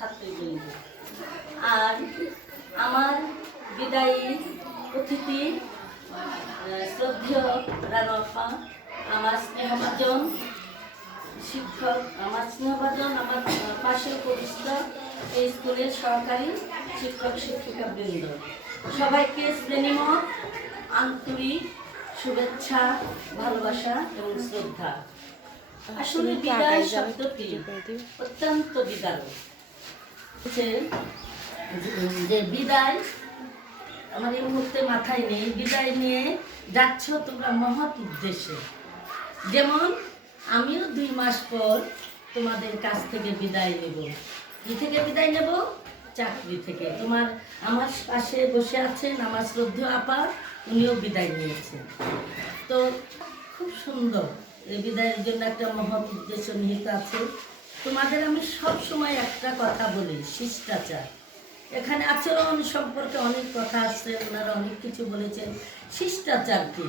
ছাত্রীবৃন্দ আর আমার বিদায়ী অতিথি শ্রদ্ধেয় রানপ্পা আমার স্নেহভাজন শিক্ষক আমার স্নেহভাজন আমার আহ, পাশে এই স্কুলের সহকারী শিক্ষক শিক্ষিকা বৃন্দ। সবাইকে শ্রেণীমত আন্তরিক শুভেচ্ছা ভালোবাসা এবং শ্রদ্ধা। আসলে বিদায় শব্দটি অত্যন্ত বিদারক। যে বিদায়, আমার এই মুহূর্তে মাথায় নেই। বিদায় নিয়ে যাচ্ছ তোমরা মহৎ উদ্দেশ্যে। যেমন, আমিও দুই মাস পর তোমাদের কাছ থেকে বিদায় নেব। কি থেকে বিদায় নেব? চাকরি থেকে। তোমার আমার পাশে বসে আছেন আমার শ্রদ্ধেয় আপা, উনিও বিদায় নিয়েছেন। তো খুব সুন্দর। এই বিদায়ের জন্য একটা মহৎ উদ্দেশ্য নিহিত আছে। তোমাদের আমি সব সময় একটা কথা বলি, শিষ্টাচার। এখানে আচরণ সম্পর্কে অনেক কথা আসছে ওনারা অনেক কিছু বলেছেন। শিষ্টাচার কি?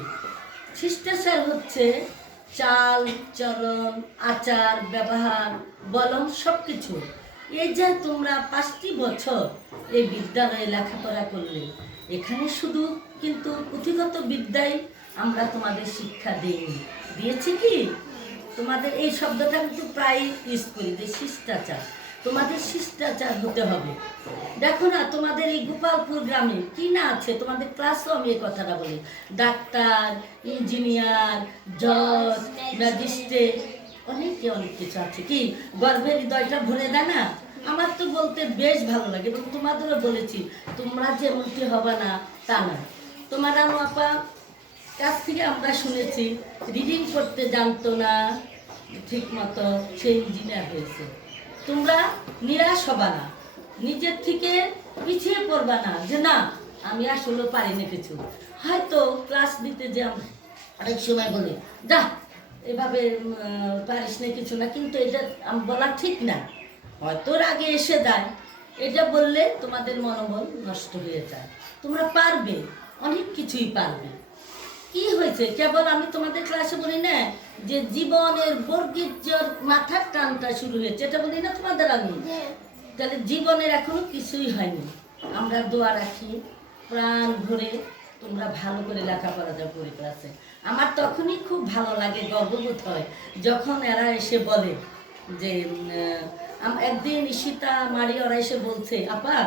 শিষ্টাচার হচ্ছে চাল, চলন, আচার, ব্যবহার, বলন সব কিছু এই যে তোমরা পাঁচটি বছর এই বিদ্যালয়ে লেখাপড়া করলে, এখানে শুধু কিন্তু পুঁথিগত বিদ্যায় আমরা তোমাদের শিক্ষা দিইনি। দিয়েছি কি? তোমাদের এই শব্দটা কিন্তু প্রায় ইউজ করি, যে শিষ্টাচার। তোমাদের শিষ্টাচার হতে হবে। দেখো না, তোমাদের এই গোপালপুর গ্রামে কি না আছে? তোমাদের ক্লাসও আমি এই কথাটা বলি। ডাক্তার ইঞ্জিনিয়ার জজ ম্যাজিস্ট্রেট অনেকে, অনেক কিছু আছে। কি? গর্ভের হৃদয়টা ভরে দেয় না? আমার তো বলতে বেশ ভালো লাগে, এবং তোমাদেরও বলেছি, তোমরা যেমনটি হবে না, তা না তোমার আপা কাছ থেকে আমরা শুনেছি রিডিং করতে জানতো না, ঠিক মতো সেই ইঞ্জিনিয়ার হয়েছে। তোমরা নিরাশ হবা না, নিজের থেকে পিছিয়ে পড়বা না যে না, আমি আসলে পারি না কিছু। হয়তো ক্লাস দিতে যে অনেক সময় বলি, যা, এভাবে পারিস না কিছু না, কিন্তু এটা বলা ঠিক না। হয়তো আগে এসে যায়। এটা বললে তোমাদের মনোবল নষ্ট হয়ে যায়। তোমরা পারবে, অনেক কিছুই পারবে। কি হয়েছে? কেবল আমি তোমাদের ক্লাসে বলি না যে জীবনের বর্গির মাথার টানটা শুরু হয়েছে এটা বলি না তোমাদের আমি? তাহলে জীবনের এখনও কিছুই হয়নি। আমরা দোয়া রাখি প্রাণ ভরে তোমরা ভালো করে লেখাপড়া যা করে ক্লাসে আমার তখনই খুব ভালো লাগে গর্ববোধ হয় যখন এরা এসে বলে যে একদিন ঈশিতা মারি ওরা এসে বলছে, আপা,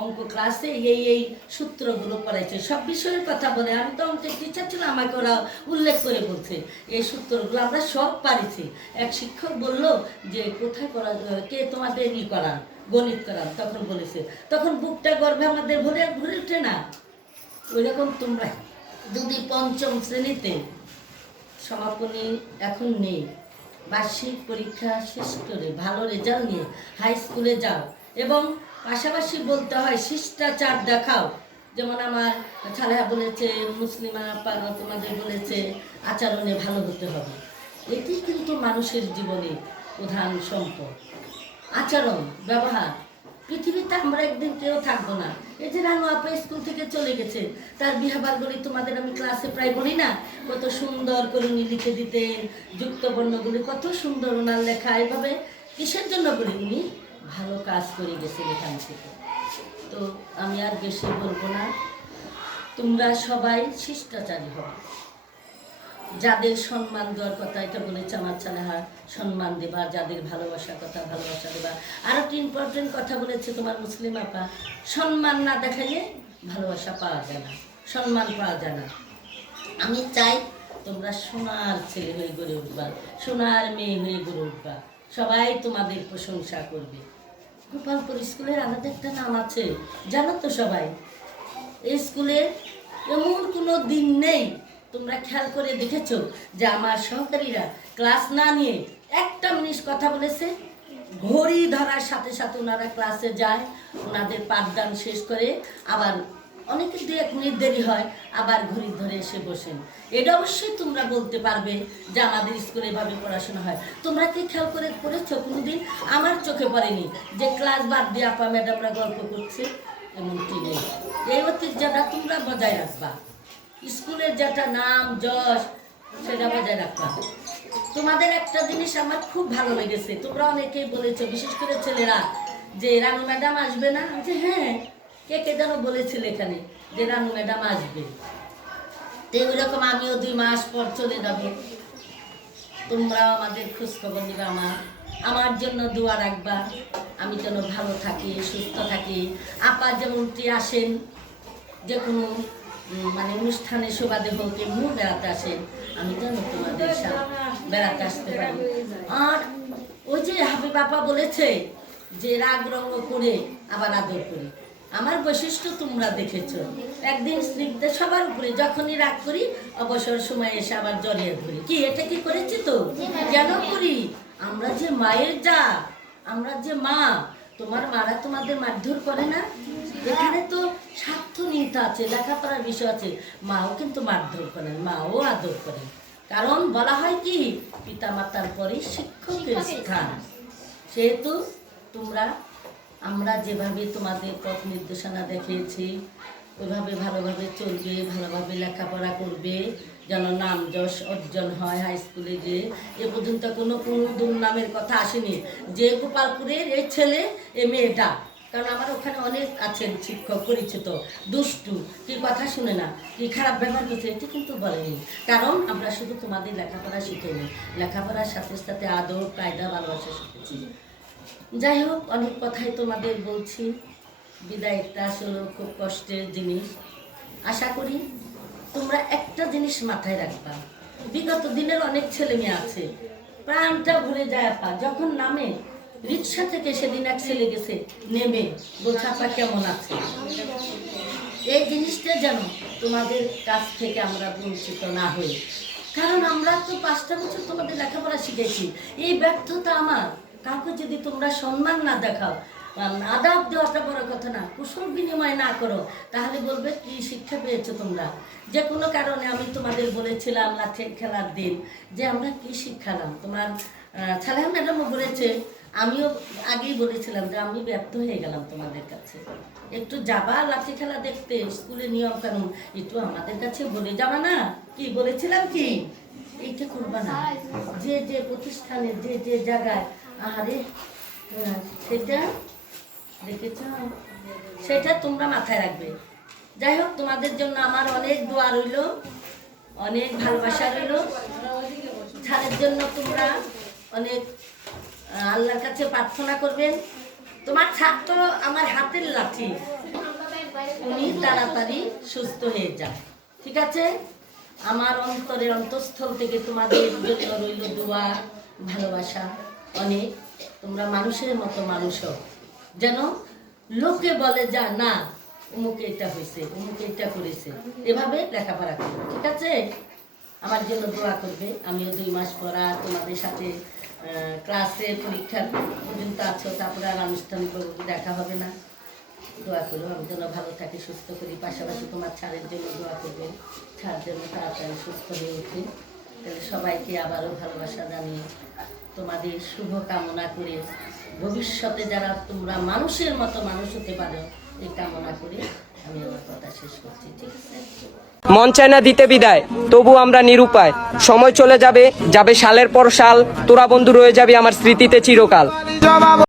অঙ্ক ক্লাসে এই এই সূত্রগুলো পড়াইছে। সব বিষয়ের কথা বলে। আমি তো অঙ্কের টিচার ছিল আমাকে ওরা উল্লেখ করে বলছে, এই সূত্রগুলো আমরা সব পারিছি। এক শিক্ষক বলল যে, কোথায় করা কে তোমাদের ই করান? গণিত করান? তখন বলেছে, তখন বুকটা গর্বে আমাদের ভরে ভরে ওঠে না। ওই রকম তোমরা যদি পঞ্চম শ্রেণীতে সমাপনী এখন নেই। বার্ষিক পরীক্ষা শেষ করে ভালো রেজাল্ট নিয়ে হাই স্কুলে যাও এবং পাশাপাশি বলতে হয় শিষ্টাচার দেখাও। যেমন আমার ছালেহা বলেছে, মুসলিমা পারো তোমাদের বলেছে, আচরণে ভালো হতে হবে। এটি কিন্তু মানুষের জীবনে প্রধান সম্পদ। আচরণ, ব্যবহার পৃথিবীতে আমরা একদিন কেউ থাকব না। এই যে রানু আপা স্কুল থেকে চলে গেছে, তার বিহাবার গলি তোমাদের আমি ক্লাসে প্রায় বলি না? কত সুন্দর করে উনি লিখে দিতেন, যুক্ত বর্ণগুলি কত সুন্দর ওনার লেখা। এভাবে কিসের জন্য বলি? উনি ভালো কাজ করে গেছেন এখান থেকে। তো আমি আর বেশি বলব না। তোমরা সবাই শিষ্টাচারী হও। যাদের সম্মান দেওয়ার কথা এটা বলেছে আমার ছেলেহা সম্মান দেবা। যাদের ভালোবাসার কথা, ভালোবাসা দেবা। আর একটা ইম্পর্টেন্ট কথা বলেছে তোমার মুসলিম আপা। সম্মান না দেখাইলে ভালোবাসা পাওয়া যায় না, সম্মান পাওয়া যায় না। আমি চাই তোমরা সোনার ছেলে হয়ে গড়ে উঠবা, সোনার মেয়ে হয়ে গড়ে উঠবা। সবাই তোমাদের প্রশংসা করবে। গোপালপুর স্কুলের আলাদা একটা নাম আছে, জানো তো সবাই? এই স্কুলে এমন কোনো দিন নেই তোমরা খেয়াল করে দেখেছ যে আমার সহকারীরা ক্লাস না নিয়ে একটা মিনিট কথা বলেছে? ঘড়ি ধরার সাথে সাথে ওনারা ক্লাসে যায়, ওনাদের পাঠদান শেষ করে আবার অনেকের দু এক মিনিট দেরি হয়, আবার ঘড়ি ধরে এসে বসেন। এটা অবশ্যই তোমরা বলতে পারবে যে আমাদের স্কুলে এভাবে পড়াশোনা হয়। তোমরা কি খেয়াল করে করেছ কোনোদিন? আমার চোখে পড়েনি যে ক্লাস বাদ দিয়ে আপা ম্যাডামরা গল্প করছে, এমনটি নেই। এই ঐতিহ্যটা তোমরা বজায় রাখবা। স্কুলের যেটা নাম, যশ, সেটা বজায় রাখবা। তোমাদের একটা জিনিস আমার খুব ভালো লেগেছে। তোমরা অনেকেই বলেছ, বিশেষ করে ছেলেরা, যে রানু ম্যাডাম আসবে না? আমি হ্যাঁ কে কে যেন বলেছিল এখানে যে রানু ম্যাডাম আসবে? তো ওইরকম আমিও দুই মাস পর চলে যাব। তোমরাও আমাদের খোঁজখবর নিবে আমার আমার জন্য দোয়া রাখবা। আমি যেন ভালো থাকি, সুস্থ থাকি। আপা যেমনটি আসেন, যে কোনো মানে অনুষ্ঠানে সুবাদে হোক এমনিও বেড়াতে আসেন আমি যেন তোমাদের বেড়াতে আসতে পারি। আর ওই যে হাবিব আপা বলেছে যে রাগ রঙ করে আবার আদর করি। আমার বৈশিষ্ট্য তোমরা দেখেছ। একদিন স্নিগ্ধ সবার উপরে যখনই রাগ করি অবসর সময় এসে আবার জড়িয়ে ধরি। কি এটা কি করেছি তো? কেন করি? আমরা যে মায়ের যা আমরা যে মা তোমার মারা তোমাদের মারধর করে না? এখানে তো স্বার্থ নিহিত আছে লেখাপড়ার বিষয় আছে। মাও কিন্তু মারধর করেন মাও আদর করেন কারণ বলা হয় কি পিতা মাতার পরে শিক্ষকের স্থান। সেহেতু তোমরা আমরা যেভাবে তোমাদের পথ নির্দেশনা দেখিয়েছি ওইভাবে ভালোভাবে চলবে ভালোভাবে লেখাপড়া করবে যেন নাম যশ অর্জন হয় হাই স্কুলে যে, এ পর্যন্ত কোনো কোনো দুর্নামের কথা আসেনি। যে গোপালপুরের এই ছেলে, এ মেয়েটা। কারণ আমার ওখানে অনেক আছেন শিক্ষক, পরিচিত, দুষ্টু, কি কথা শুনে না, কি খারাপ ব্যবহার করছে এটি কিন্তু বলেনি। কারণ আমরা শুধু তোমাদের লেখাপড়া শিখেনি লেখাপড়ার সাথে সাথে আদর কায়দা, ভালোবাসা শিখেছি। যাই হোক, অনেক কথাই তোমাদের বলছি। বিদায়টা আসলে খুব কষ্টের জিনিস। আশা করি তোমরা একটা জিনিস মাথায় রাখবা। বিগত দিনের অনেক ছেলে মেয়ে আছে, প্রাণটা ভরে যায় আপা, যখন নামে, রিক্সা থেকে সেদিন এক ছেলে গেছে, নেমে, বলছে, আপা, কেমন আছে এই জিনিসটা যেন তোমাদের কাছ থেকে আমরা বঞ্চিত না হই। কারণ আমরা তো পাঁচটা বছর তোমাদের লেখাপড়া শিখেছি। এই ব্যর্থতা আমার। কাউকে যদি তোমরা সম্মান না দেখাও আদাব দেওয়াটা বড় কথা না কুশল বিনিময় না করো তাহলে বলবে কি শিক্ষা পেয়েছ তোমরা? যে কোনো কারণে আমি তোমাদের বলেছিলাম লাঠি খেলার দিন যে আমরা কি শিক্ষালাম তোমার ছাড়া ম্যাডামও বলেছে আমিও আগেই বলেছিলাম যে আমি ব্যর্থ হয়ে গেলাম তোমাদের কাছে। একটু যাবা লাঠি খেলা দেখতে স্কুলে নিয়ম কানুন একটু আমাদের কাছে বলে যাবা না। কি বলেছিলাম কি? এইটা করবা না। যে যে প্রতিষ্ঠানে যে যে জায়গায় আরে আহ, সেটা দেখেছ? সেটা তোমরা মাথায় রাখবে। যাই হোক, তোমাদের জন্য আমার অনেক দোয়া রইল, অনেক ভালোবাসা রইল। ছাড়ের জন্য তোমরা অনেক আল্লাহর কাছে প্রার্থনা করবেন। তোমার ছাত্র আমার হাতের লাঠি। উনি তাড়াতাড়ি সুস্থ হয়ে যান ঠিক আছে? আমার অন্তরের অন্তঃস্থল থেকে তোমাদের জন্য রইল দোয়া, ভালোবাসা। অনেক। তোমরা মানুষের মতো মানুষ হও। যেন লোকে বলে যা, না অমুকে এটা হয়েছে অমুকে এটা করেছে। এভাবে লেখাপড়া করবে ঠিক আছে? আমার জন্য দোয়া করবে। আমিও দুই মাস পর আর তোমাদের সাথে ক্লাসে পরীক্ষার পর্যন্ত আছো, তারপরে আর আনুষ্ঠানিকভাবে দেখা হবে না। দোয়া করো, আমি যেন ভালো থাকি, সুস্থ করি। পাশাপাশি তোমার ছাড়ের জন্য দোয়া করবে। ছাড় যেন তাড়াতাড়ি সুস্থ হয়ে ওঠে। তাহলে সবাইকে আবারও ভালোবাসা জানিয়ে তোমাদের শুভ কামনা করে ভবিষ্যতে যারা তোমরা মানুষের মতো মানুষ হতে পারো, এই কামনা করে আমি আমার কথা শেষ করছি, ঠিক আছে? মন চায় না দিতে বিদায়, তবু আমরা নিরুপায়। সময় চলে যাবে যাবে সালের পর সাল, তোরা বন্ধু রয়ে যাবে আমার স্মৃতিতে চিরকাল।